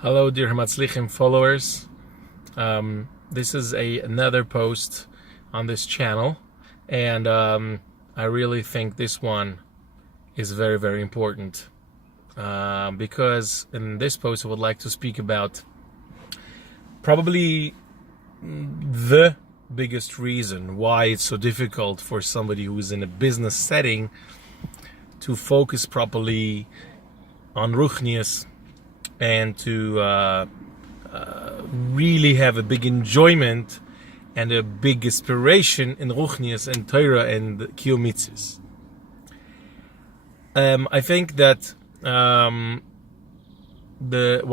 Hello, dear Hamatzlichim followers. This is another post on this channel, and I really think this one is very, very important because in this post I would like to speak about probably the biggest reason why it's so difficult for somebody who is in a business setting to focus properly on Ruchnius and to really have a big enjoyment and a big inspiration in Ruchnius and Torah and Kiyum Mitzvos. I think that one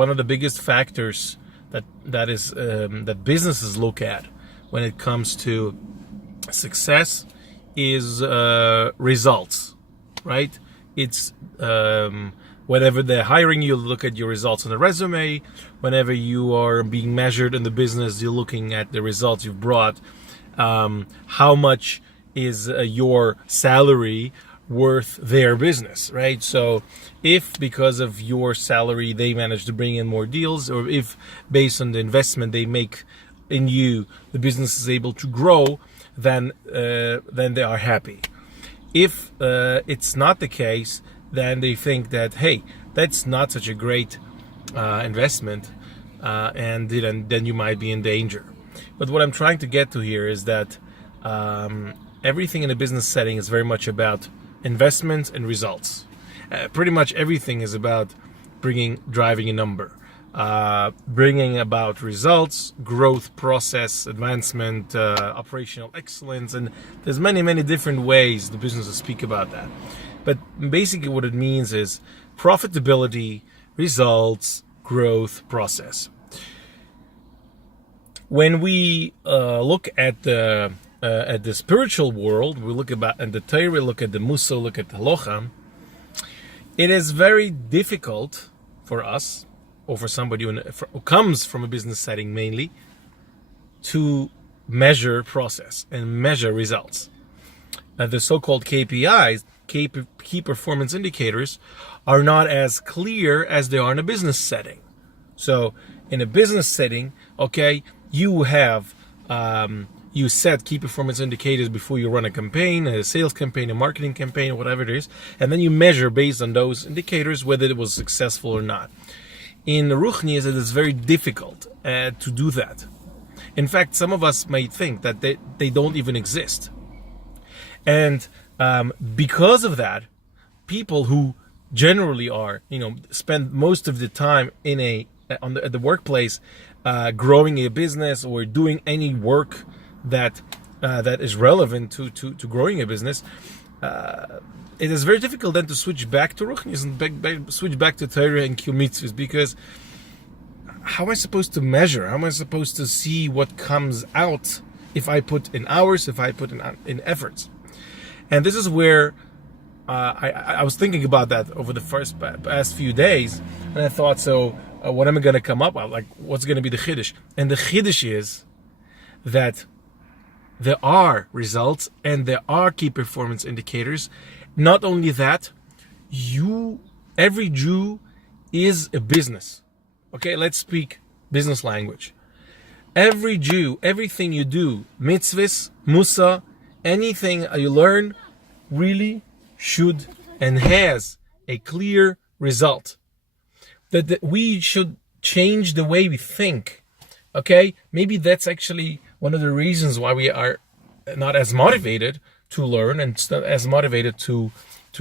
of the biggest factors that businesses look at when it comes to success is results, right? It's whenever they're hiring you, look at your results on the resume. Whenever you are being measured in the business, you're looking at the results you've brought. How much is your salary worth their business, right? So if because of your salary they manage to bring in more deals, or if based on the investment they make in you, the business is able to grow, then they are happy. If it's not the case, then they think that, hey, that's not such a great investment, and then you might be in danger. But what I'm trying to get to here is that everything in a business setting is very much about investments and results. Pretty much everything is about driving a number, bringing about results, growth, process, advancement, operational excellence, and there's many, many different ways the businesses speak about that. But basically what it means is profitability, results, growth, process. When we look at the spiritual world, we look at the Torah, look at the Musa, look at the Halacha, it is very difficult for us, or for somebody who comes from a business setting mainly, to measure process and measure results. The so-called KPIs, key performance indicators, are not as clear as they are in a business setting. So in a business setting, okay, you have you set key performance indicators before you run a campaign, a sales campaign, a marketing campaign, whatever it is, and then you measure based on those indicators whether it was successful or not. In Ruchnius, it is very difficult to do that. In fact, some of us might think that they don't even exist. And because of that, people who generally are, spend most of the time at the workplace, growing a business or doing any work that is relevant to growing a business, it is very difficult then to switch back to Ruchnius and switch back to Torah and Kiyum Mitzvos, because how am I supposed to measure? How am I supposed to see what comes out if I put in hours, if I put in efforts? And this is where I was thinking about that over the past few days, and I thought, so what am I going to come up with? Like, what's going to be the Chiddush? And the Chiddush is that there are results and there are key performance indicators. Not only that, every Jew is a business. Okay, let's speak business language. Every Jew, everything you do, mitzvahs, musa, anything you learn really should and has a clear result. That we should change the way we think. Okay? Maybe that's actually one of the reasons why we are not as motivated to learn and not as motivated to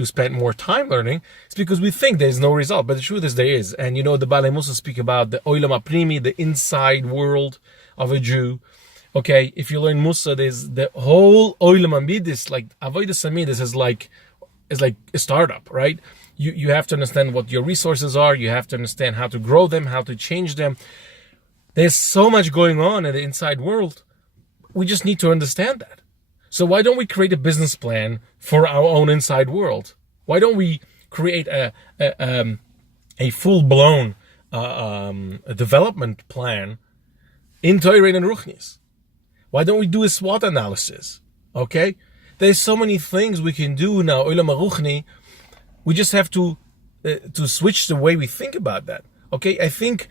spend more time learning. It's because we think there's no result. But the truth is there is. And the Balei Musa speak about the Olam HaPrimi, the inside world of a Jew. Okay, if you learn Musa, there's the whole Olam HaMidis, like avodas HaMidis is like a startup, right? You have to understand what your resources are. You have to understand how to grow them, how to change them. There's so much going on in the inside world. We just need to understand that. So why don't we create a business plan for our own inside world? Why don't we create a full-blown development plan in Torah and Ruchnius? Why don't we do a SWOT analysis? Okay? There's so many things we can do now, Olam HaRuchni. We just have to switch the way we think about that. Okay? I think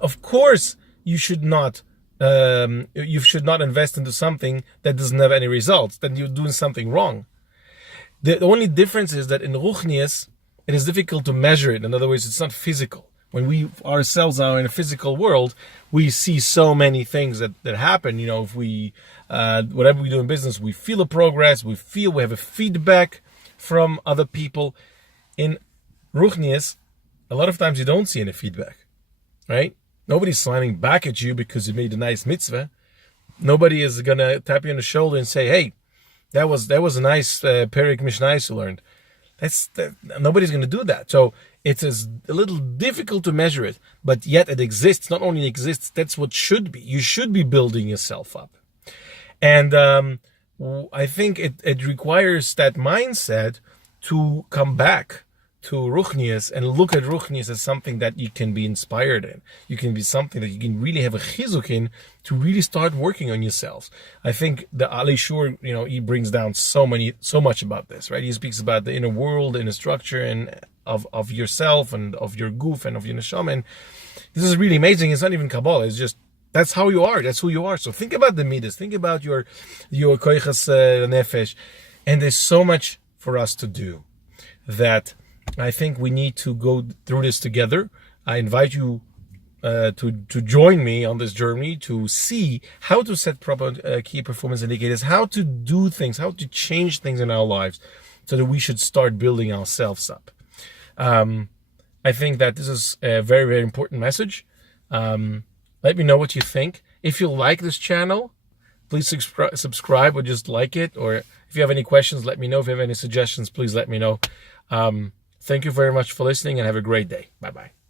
Of course, you should not invest into something that doesn't have any results. Then you're doing something wrong. The only difference is that in Ruchnius, it is difficult to measure it. In other words, it's not physical. When we ourselves are in a physical world, we see so many things that happen. If we, whatever we do in business, we feel a progress, we have a feedback from other people. In Ruchnius, a lot of times you don't see any feedback, right? Nobody's slamming back at you because you made a nice mitzvah. Nobody is going to tap you on the shoulder and say, hey, that was a nice Perik Mishnais you learned. Nobody's going to do that. So it is a little difficult to measure it, but yet it exists. Not only exists, that's what should be. You should be building yourself up. And I think it requires that mindset to come back to Ruchnius and look at Ruchnius as something that you can be inspired in. You can be something that you can really have a chizuk in to really start working on yourselves. I think the Ali Shur, he brings down so much about this, right? He speaks about the inner world, the inner structure, and of yourself and of your goof and of your neshama. And this is really amazing. It's not even Kabbalah. It's just that's how you are. That's who you are. So think about the midas. Think about your koichas nefesh. And there's so much for us to do that I think we need to go through this together. I invite you to join me on this journey to see how to set proper key performance indicators, how to do things, how to change things in our lives so that we should start building ourselves up. I think that this is a very, very important message. Let me know what you think. If you like this channel, please subscribe or just like it. Or if you have any questions, let me know. If you have any suggestions, please let me know. Thank you very much for listening and have a great day. Bye-bye.